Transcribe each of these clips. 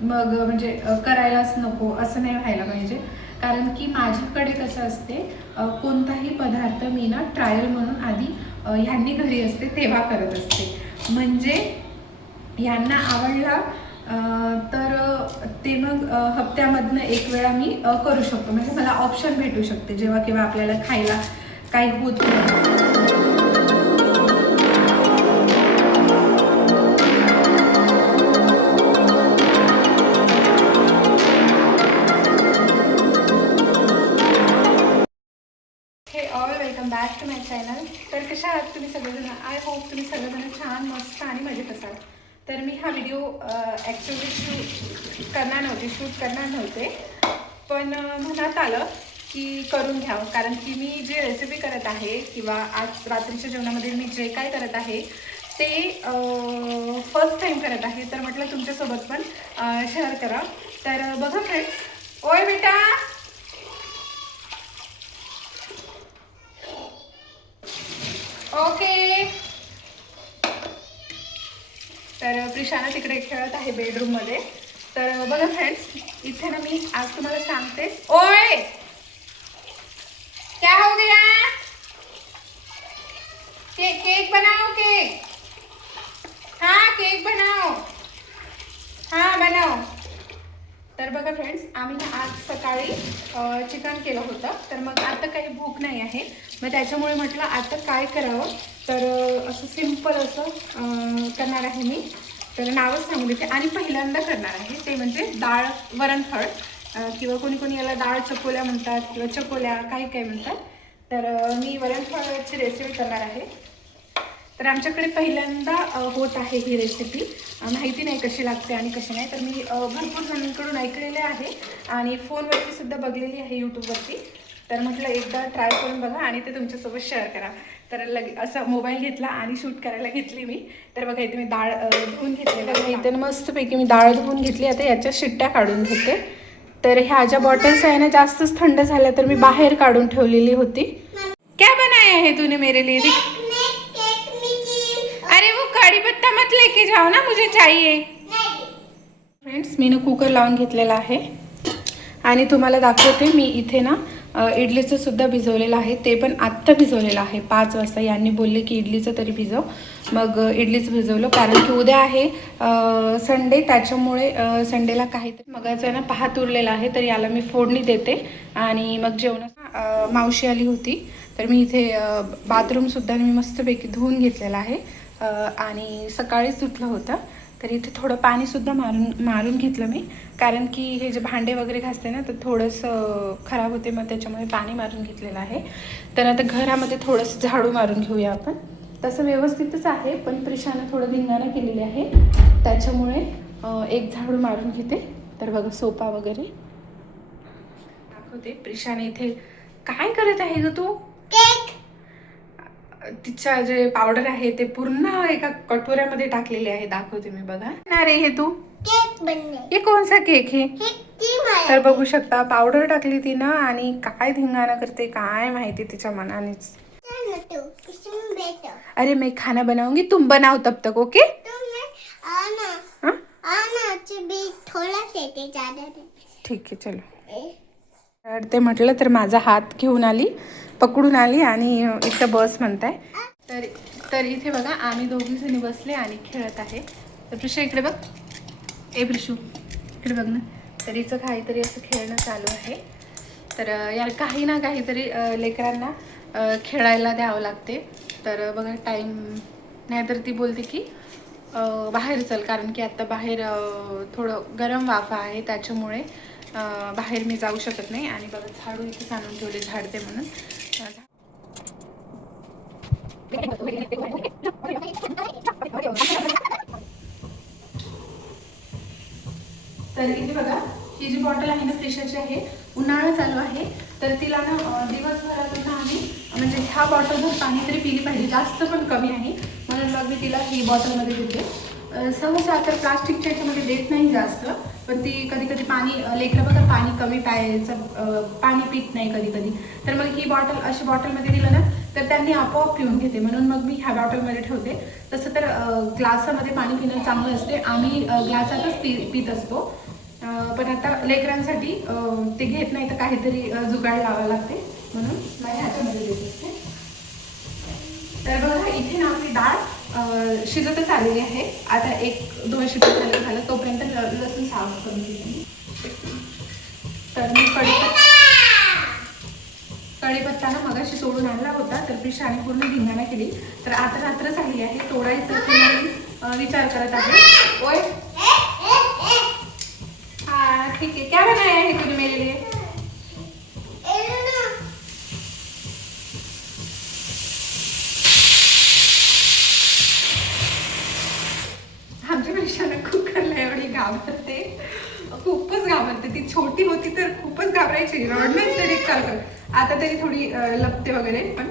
मग म्हणजे करायलाच नको असं नाही व्हायला पाहिजे. कारण की माझ्याकडे कसं असते, कोणताही पदार्थ मी ना ट्रायल म्हणून आधी ह्यांनी घरी असते तेव्हा करत असते. म्हणजे ह्यांना आवडला तर ते मग हप्त्यामधनं एक वेळा मी करू शकतो. म्हणजे मला ऑप्शन भेटू शकते जेव्हा केव्हा आपल्याला खायला काही होत नाही. हे all welcome back to my channel. तर कशा आहात तुम्ही सगळेजण? आय होप तुम्ही सगळेजण छान मस्त आणि मजेत असाल. तर मी हा व्हिडिओ ॲक्च्युली शूट करणार नव्हते, पण मनात आलं की करून घ्यावं. कारण की मी जे रेसिपी करत आहे किंवा आज रात्रीच्या जेवणामध्ये मी जे काय करत आहे ते फर्स्ट टाईम करत आहे. तर म्हटलं तुमच्यासोबत पण शेअर करा. तर बघा फ्रेंड्स. ओय बेटा, ओके. तर प्रिशाना तिकडे खेळत आहे बेडरूममध्ये. तर बघा फ्रेंड्स, इथे ना मी आज तुम्हाला सांगते. ओय, क्या हो गया? केक बनाओ, केक. हाँ केक बनाओ, हाँ बनाओ. तर बघा फ्रेंड्स, आम्ही आज सकाळी चिकन केलं होतं. तर मग आता काही भूक नाही आहे, मग त्याच्यामुळे म्हटलं आता काय करावं. तर असं सिंपल असं करणार आहे मी. तर नावच सांगू देते. आणि पहिल्यांदा करणार आहे ते म्हणजे डाळ वरणफळ, किंवा कोणी कोणी याला डाळ चकोल्या म्हणतात किंवा चकोल्या काही काही म्हणतात. तर मी वरणफळाची रेसिपी करणार आहे. तर आमच्याकडे पहिल्यांदा होत आहे ही रेसिपी. माहिती नाही कशी लागते आणि कशी नाही. तर मी भरपूर जणांकडून ऐकलेले आहे आणि फोनवरती सुद्धा बघलेली आहे यूट्यूबवरती. तर म्हटलं एकदा ट्राय करून बघा आणि ते तुमच्यासोबत शेअर करा. तर असं मोबाईल घेतला आणि शूट करायला घेतली मी. तर बघा इथे मी डाळ धुवून घेतली. बघा इथे मस्तपैकी मी डाळ धुवून घेतली. आता याच्या शिट्ट्या काढून घेते. तर ह्या ज्या बॉटल्स आहे ना जास्तच थंड झाल्या, तर मी बाहेर काढून ठेवलेली होती. क्या बनाया है तूने मेरे लिए? अरे वो कड़ी पत्ता मत लेके जाओ ना, मुझे चाहिए. फ्रेंड्स, मी ना कुकर लावून घेतलेला आहे आणि तुम्हाला दाखवते. मी इथे ना इडलीचं सुद्धा भिजवलेलं आहे. ते पण आत्ता भिजवलेलं आहे 5 वाजता. यांनी बोलले की इडलीचं तरी भिजव. मग इडलीचं भिजवलं कारण की उद्या आहे संडे. त्याच्यामुळे संडेला काहीतरी मगाचं ना भात उरलेला आहे. तर याला मी फोडणी देते आणि मग जेवणाचा मावशी आली होती. तर मी इथे बाथरूमसुद्धा मी मस्तपैकी धुवून घेतलेला आहे आणि सकाळीच धुतलं होतं. तर इथे थोडं पाणीसुद्धा मारून घेतलं मी. कारण की हे जे भांडे वगैरे घासते ना तर थोडंसं खराब होते, मग त्याच्यामुळे पाणी मारून घेतलेलं आहे. तर आता घरामध्ये थोडंसं झाडू मारून घेऊया आपण. तसं व्यवस्थितच आहे, पण प्रिशानं थोडं धिंगाणा केलेली आहे, त्याच्यामुळे एक झाडू मारून घेते. तर बघा सोफा वगैरे दाखवते. प्रिशाने इथे काय करत आहे ग तू? केक. तिच्या जे पावडर आहे ते पूर्ण एका कटोऱ्यामध्ये टाकलेले आहे. दाखवते मी. बघा ना रे, हे तू केक बनले. हे कोणसा केक है? तर बघू शकता पावडर टाकली ती ना आणि काय धिंगाणा करते काय माहिती तिच्या मनानेच. अरे मैं खाना बनाऊंगी, तुम बनाओ तब तक. ओके. ठीक आहे चलो. तर ते म्हटलं तर माझा हात घेऊन आली, पकडून आली आणि इथं बस म्हणताय. तर इथे बघा आम्ही दोघी जणी बसले आणि खेळत आहे. तर प्रिशा इकडे बघ. ए प्रिशू इकडे बघ ना. तर हिचं काहीतरी असं खेळणं चालू आहे. तर यार काही ना काहीतरी लेकरांना खेळायला द्यावं लागते. तर बघा टाईम नाही तर ती बोलते की बाहेर चल, कारण की आता बाहेर थोडं गरम वाफा आहे त्याच्यामुळे बाहेर मी जाऊ शकत नाही. आणि बघा झाडू इथे आणून ठेवले झाडते म्हणून. तर इथे बघा ही जी बॉटल आहे ना प्रिशाची आहे. उन्हाळा चालू आहे तर तिला ना दिवसभरातून आम्ही म्हणजे ह्या बॉटलवर पाणी तरी पिली पाहिजे. जास्त पण कमी आहे म्हणून मग मी तिला ही बॉटलमध्ये देते. सहसा तर प्लास्टिकच्या ह्याच्यामध्ये देत नाही जास्त, पण ती कधी कधी पाणी लेकरं बघा पाणी कमी प्यायचं, पाणी पित नाही कधी कधी, तर मग ही बॉटल अशी बॉटलमध्ये दिलं ना तर त्यांनी आपोआप पिऊन घेते, म्हणून मग मी ह्या बॉटलमध्ये ठेवते. तसं तर ग्लासामध्ये पाणी पिणं चांगलं असते, आम्ही ग्लासातच पित असतो. पण आता लेकरांसाठी ते घेत नाही तर काहीतरी जुगाड लावावं लागते, म्हणून मी ह्याच्यामध्ये देत असते. तर बघा इथे ना आपली डाळ शिजतच आलेली आहे. आता 1-2 शिट्टी झालं तोपर्यंत लसूण साफ करून घेते. तर मी कढीपत्ता ना मगाशी तोडून आणला होता, तर प्रिशाने पूर्ण धिंगाणा केली. तर आता रात्र झाली आहे, तोडायचं की नाही विचार करत आहे. ओय हाँ ठीक है, क्या बनाया है तूने मेरे लिए? आमच्या पेक्षाने कुकरला एवढी घाबरते, खूपच घाबरते. ती छोटी होती तर खूपच घाबरायची, रडणंच तरी चाल कर. आता तरी थोडी लपते वगैरे. पण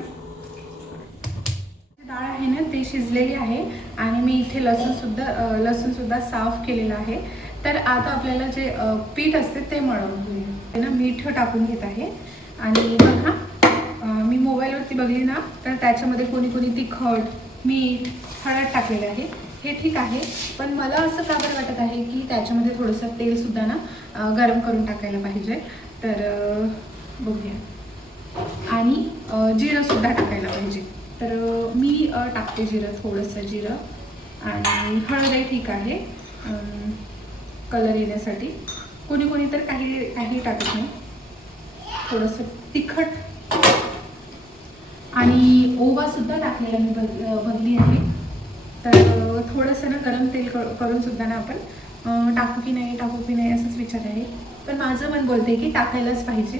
डाळ आहे ना ती शिजलेली आहे आणि मी इथे लसूण सुद्धा साफ केलेलं आहे. तर आता आपल्याला जे पीठ असते ते मळून घेऊया. ना मीठ टाकून घेत आहे आणि बघा मी मोबाईलवरती बघली ना तर त्याच्यामध्ये कोणी तिखट, मीठ, हळद टाकलेलं आहे. हे ठीक आहे, पण मला असं का बरं वाटत आहे की त्याच्यामध्ये थोडंसं तेलसुद्धा ना गरम करून टाकायला पाहिजे. तर बघूया. आणि जिरंसुद्धा टाकायला पाहिजे. तर मी टाकते जिरं, थोडंसं जिरं. आणि हळदही ठीक आहे कलर येण्यासाठी. कोणी तर काही टाकत नाही. थोडंसं तिखट आणि ओवासुद्धा टाकलेला मी बघली आहे. तर थोडंसं ना गरम तेल करून सुद्धा ना आपण टाकू की नाही असंच विचार आहे. पण माझं मन बोलते की टाकायलाच पाहिजे.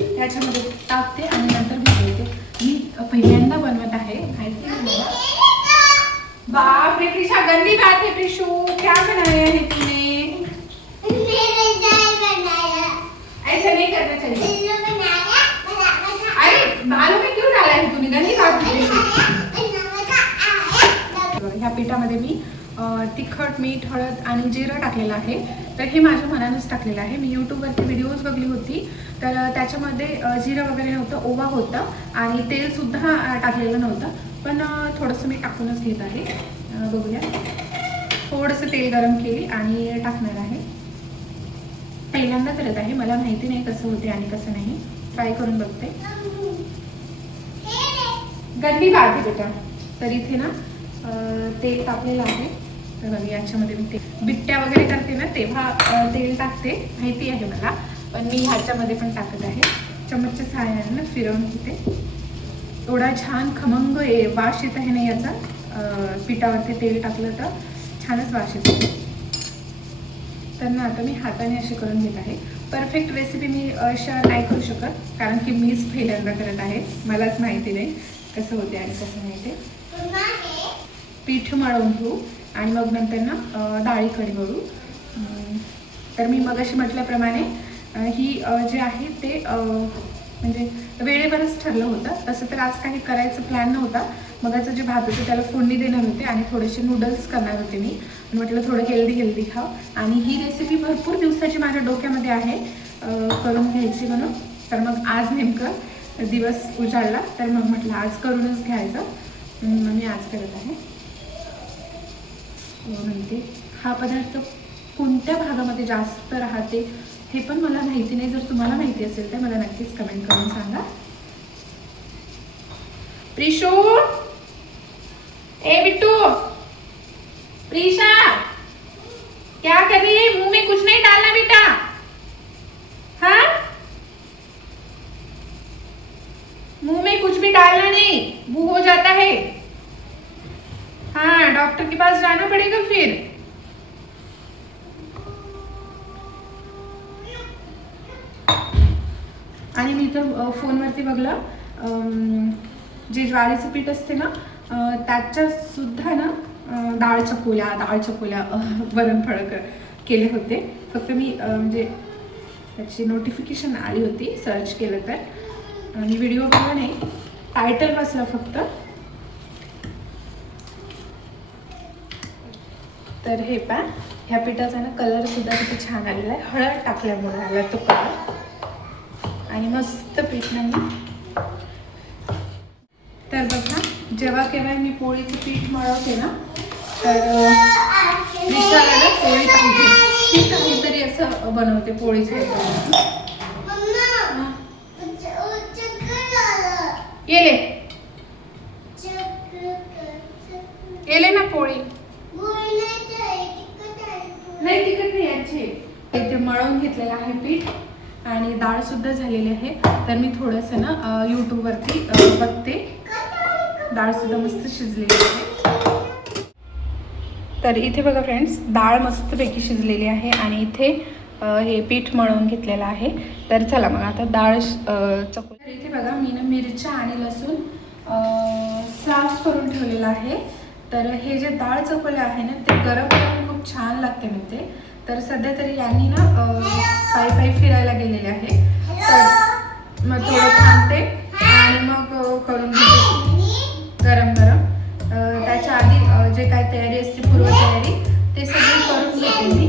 त्याच्यामध्ये टाकते आणि नंतर भिजवते. मी पहिल्यांदा बनवत आहे, माहिती आहे मला. बाप रे प्रिशा, गंदी बात है प्रिशू, क्या बनाया है तूने? ऐसा नहीं करना चाहिए. अरे बालों में क्यों डाला है तूने? गंदी बात है प्रिशू. ह्या पिठामध्ये मी तिखट, मीठ, हळद आणि जिरं टाकलेलं आहे. तर हे माझ्या मनानंच टाकलेलं आहे. मी यूट्यूबवरती व्हिडिओज बघली होती, तर त्याच्यामध्ये जिरं वगैरे नव्हतं, ओवा होता आणि तेलसुद्धा टाकलेलं नव्हतं. पण थोडंसं मी टाकूनच घेत आहे. बघूया. थोडंसं तेल गरम केली आणि टाकणार आहे. पहिल्यांदा करत आहे, मला माहिती नाही कसं होते आणि कसं नाही. ट्राय करून बघते. गंदी बात आहे बेटा. तर इथे ना तेल टाकलेलं आहे. तर बघा याच्यामध्ये मी बिट्ट्या वगैरे करते ना तेव्हा तेल टाकते, माहिती आहे मला. पण मी ह्याच्यामध्ये पण टाकत आहे. चमचच्या सहाय्याने फिरवून घेते. एवढा छान खमंग वास येत आहे ना याचा. पिठावरती तेल टाकलं तर छानच वास येतो. तर ना आता मी हाताने अशी करून घेत आहे. परफेक्ट रेसिपी मी शेअर नाही करू शकत, कारण की मीच पहिल्यांदा करत आहे. मलाच माहिती नाही कसं होते आणि कसं नाही ते. पीठ मळवून घेऊ आणि मग नंतर ना डाळीकडे वळू. तर मी मगाशी म्हटल्याप्रमाणे ही जे आहे ते म्हणजे वेळेवरच ठरलं होतं. तसं तर आज काही करायचं प्लॅन नव्हता. मगाचं जे भात होतं त्याला फोडणी देणार होते आणि थोडेसे नूडल्स करणार होते मी. म्हटलं थोडं हेल्दी खाव. आणि ही रेसिपी भरपूर दिवसाची माझ्या डोक्यामध्ये आहे करून घ्यायची म्हणून. तर मग आज नेमकं दिवस उजाडला, तर मग म्हटलं आज करूनच घ्यायचं. मी आज करत आहे. म्हणते हा पदार्थ कोणत्या भागामध्ये जास्त राहते हे पण मला माहिती नाही. जर तुम्हाला माहिती असेल तर मला नक्कीच कमेंट करून सांगा. प्रिशू, ए बिट्टू, प्रीशा, क्या कर रही है? मुंह में कुछ नहीं डालना बेटा. हाँ, मुंह में कुछ भी डालना नहीं, वो हो जाता है. हाँ, डॉक्टर के पास जाना पड़ेगा फिर. आणि मी तर फोनवरती बघलं जे ज्वारीचं पीठ असते ना त्याच्या सुद्धा ना डाळ चकोल्या वरणफळ केले होते. फक्त मी म्हणजे त्याची नोटिफिकेशन आली होती, सर्च केलं तर. मी व्हिडिओ बघला नाही, टायटल वाचला फक्त. तर हे पहा, ह्या पिठाचा ना कलरसुद्धा किती छान आलेला आहे. हळद टाकल्यामुळे आला तो कलर. आणि मस्त पीठ नाही. तर बघा, जेव्हा केव्हा मी पोळीचं पीठ मळवते ना, तर विशाला ना पोळी पाहिजे. ती काहीतरी असं बनवते पोळीचं. येले ना पोळी नाही, तिखट नाही याची. इथे मळवून घेतलेलं आहे पीठ आणि डाळ सुद्धा झालेली आहे. तर मी थोडंसं ना यूट्यूबवरती बघते. डाळ सुद्धा मस्त शिजलेली आहे. तर इथे बघा फ्रेंड्स, डाळ मस्तपैकी शिजलेली आहे आणि इथे हे पीठ मळवून घेतलेलं आहे. तर चला मग आता डाळ चकू. तर इथे बघा, मी ना मिरच्या आणि लसूण साफ करून ठेवलेलं आहे. तर हे जे डाळ चकोले आहे ना, ते गरम गरम खूप छान लागते म्हणते. तर सध्या तरी यांनी ना पायी पायी फिरायला गेलेले आहे. तर मग थोडं थांबते आणि मग करून घेते गरम गरम. त्याच्या आधी जे काय तयारी असते, पूर्वतयारी, ते सगळी करून घेते मी.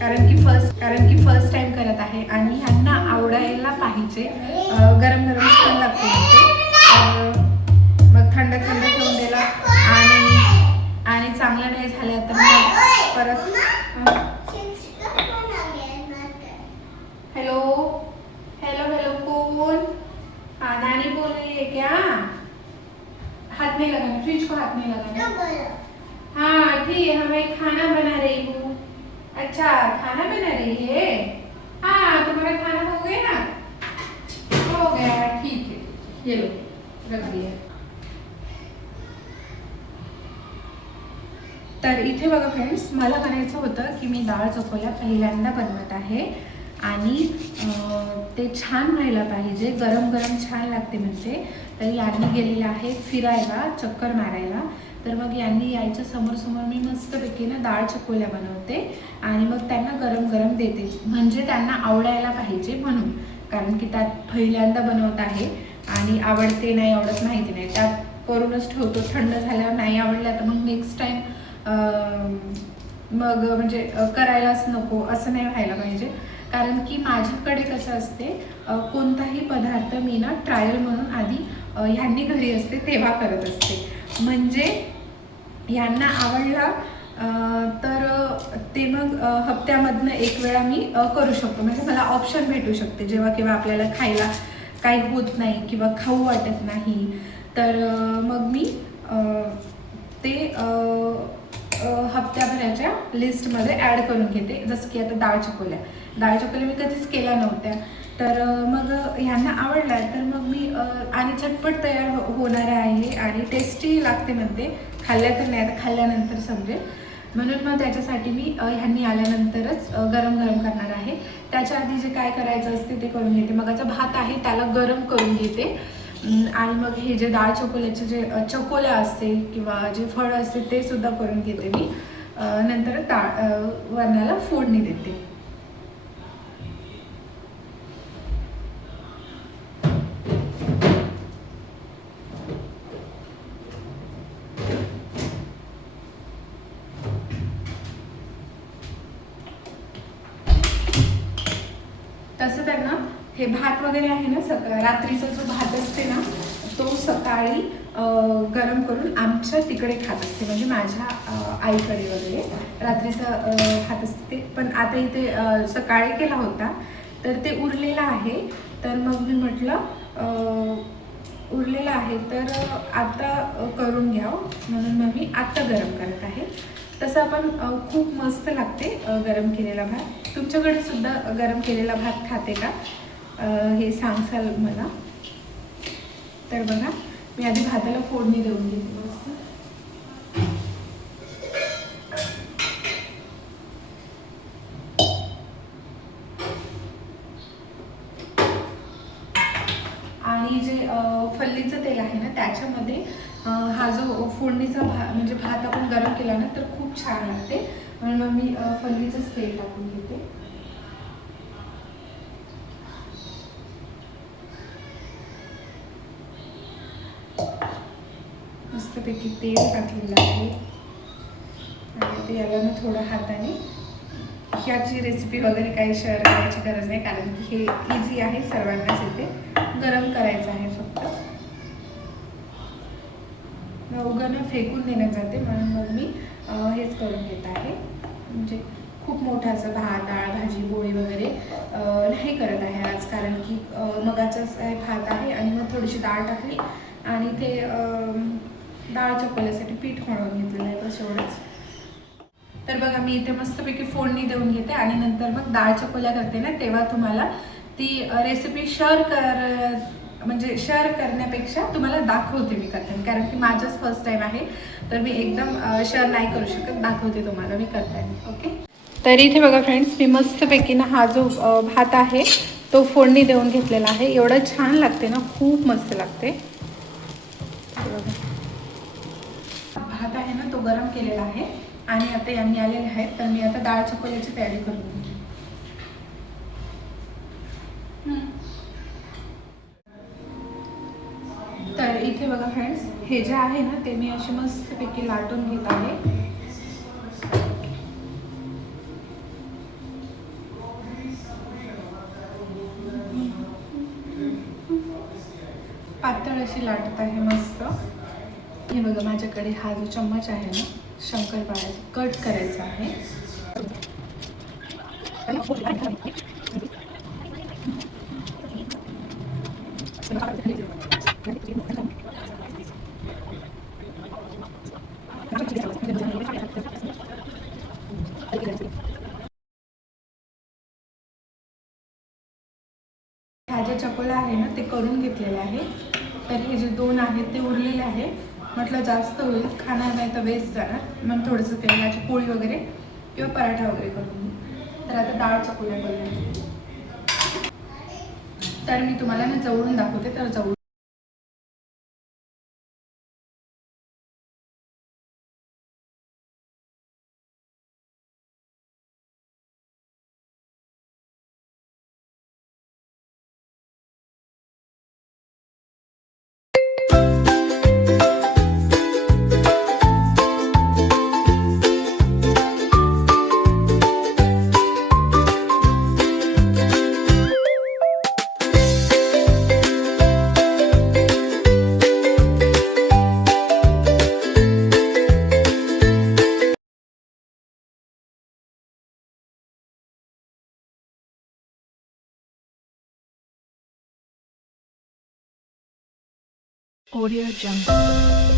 कारण की फर्स्ट टाइम करत आहे आणि ह्यांना आवडायला पाहिजे. गरम गरम छान लागते म्हणते. मग थंड थंड ठेवून दिला आणि चांगलं नाही झालं तर मग परत. हेलो हेलो हेलो, कोण? हाँ, नानी बोल रही है क्या? हाथ नहीं लगाना, फ्रिज को हाथ नहीं लगाना. हाँ ठीक है, मैं खाना बना रही हूँ. अच्छा, खाना बना रही है. हाँ, तुम्हारा खाना हो गया ना? हो गया, ठीक है, ये लो, रख दिया. तर इथे बघा फ्रेंड्स, मला म्हणायचं होतं की मी डाळ चकोल्या पहिल्यांदा बनवत आहे आणि ते छान व्हायला पाहिजे, गरम गरम छान लागते म्हणते. तर यांनी गेलेलं आहे फिरायला, चक्कर मारायला. तर मग यांनी यायच्या समोर मी मस्तपैकी ना डाळ चकोल्या बनवते आणि मग त्यांना गरम गरम देते, म्हणजे त्यांना आवडायला पाहिजे म्हणून. कारण की त्यात पहिल्यांदा बनवत आहे आणि आवडते नाही आवडत माहिती नाही, त्यात करूनच ठेवतो. थंड झाल्यावर नाही आवडल्या तर मग नेक्स्ट टाईम मग म्हणजे करायलाच नको, असं नाही व्हायला पाहिजे. कारण की माझ्याकडे कसं असते, कोणताही पदार्थ मी ना ट्रायल म्हणून आधी ह्यांनी घरी असते तेव्हा करत असते. म्हणजे ह्यांना आवडला तर ते मग हप्त्यामधनं एक वेळा मी करू शकतो. म्हणजे मला ऑप्शन भेटू शकते, जेव्हा केव्हा आपल्याला खायला काही होत नाही किंवा खाऊ वाटत नाही, तर मग मी ते हप्त्याभराच्या लिस्टमध्ये ॲड करून घेते. जसं की आता डाळ चकोल्या मी कधीच केल्या नव्हत्या. तर मग ह्यांना आवडला तर मग मी आणि झटपट तयार होणाऱ्या आहे आणि टेस्टी लागते म्हणते. खाल्ल्या तर नाही, आता खाल्ल्यानंतर समजेल. म्हणून मग त्याच्यासाठी मी ह्यांनी आल्यानंतरच गरम गरम करणार आहे. त्याच्या आधी जे काय करायचं असते ते करून घेते. मगाचा भात आहे त्याला गरम करून घेते आणि मग हे जे डाळ चकोल्याचे जे चकोल्या असते किंवा जे फळ असते ते सुद्धा करून घेते मी. नंतर वरणाला फोडणी देते. तसं तर ना हे भात वगैरे आहे ना, रात्रीचा जो भात असते ना, तो सकाळी गरम करून आमच्या तिकडे खात असते. म्हणजे माझ्या आईकडे वगैरे रात्रीचा भात असते. पण आता इथे सकाळी केला होता तर ते उरलेलं आहे. तर मग मी म्हटलं उरलेलं आहे तर आता करून घ्यावं, म्हणून मग मी आत्ता गरम करत आहे. तसं आपण खूप मस्त लागते गरम केलेला भात. तुमच्याकडे सुद्धा गरम केलेला भात खाते का हे सांगसाल मला. तर बघा, मी आधी भाताला फोडणी देऊन घेते मस्त. आणि जे फल्लीचं तेल आहे ना, त्याच्यामध्ये हा जो फोडणीचा म्हणजे भात आपण गरम केला ना तर खूप छान लागते. म्हणून मग मी फल्लीचंच तेल टाकून घेते. मस्तपैकी तेल टाकलेलं आहे. तर याला ना थोडं हाताने, ह्याची रेसिपी वगैरे काही शेअर करायची गरज नाही, कारण की हे इझी आहे, सर्वांनाच येते. गरम करायचं आहे फक्त. उगानं फेकून देण्यात जाते, म्हणून मग मी हेच करून घेत आहे. म्हणजे खूप मोठं असं भात, डाळ, भाजी, पोळी वगैरे नाही करत आहे आज, कारण की मगाचाच भात आहे आणि मग थोडीशी डाळ टाकली आणि ते डाळ चकोल्यासाठी पीठ मळून घेतलेलं आहे, बस एवढंच. तर बघा, मी इथे मस्तपैकी फोडणी देऊन घेते आणि नंतर मग डाळ चकोल्या करते ना, तेव्हा तुम्हाला ती रेसिपी म्हणजे शेअर करण्यापेक्षा तुम्हाला दाखवते मी करताना, कारण की माझंच फर्स्ट टाईम आहे, तर मी एकदम शेअर नाही करू शकत. दाखवते तुम्हाला मी करताना. ओके. तर इथे बघा फ्रेंड्स, मी मस्तपैकी ना हा जो भात आहे तो फोडणी देऊन घेतलेला आहे. एवढं छान लागते ना, खूप मस्त लागते. भात आहे ना तो गरम केलेला आहे आणि आता यांनी आलेले आहेत, तर मी आता डाळ चकोल्याची तयारी करून घेते. तर इथे बघा फ्रेंड्स, हे जे आहे ना ते मी अशी मस्तपैकी लाटून घेत आहे. पातळ अशी लाटत आहे मस्त. हे बघा, माझ्याकडे हा जो चम्मच आहे ना, शंकरपाळ्याचा कट करायचा आहे. ह्या ज्या चकोल्या आहे ना ते करून घेतलेले आहे. तर हे जे दोन आहेत ते उरलेले आहे. म्हटलं जास्त होईल, खाणार नाही तर वेस्ट जाणार, मग थोडंसं तेलाची पोळी वगैरे किंवा पराठा वगैरे करून घेऊ. तर आता डाळ चकोल्या करूया. तर मी तुम्हाला ना जवळून दाखवते, तर जवळ Audio Jungle.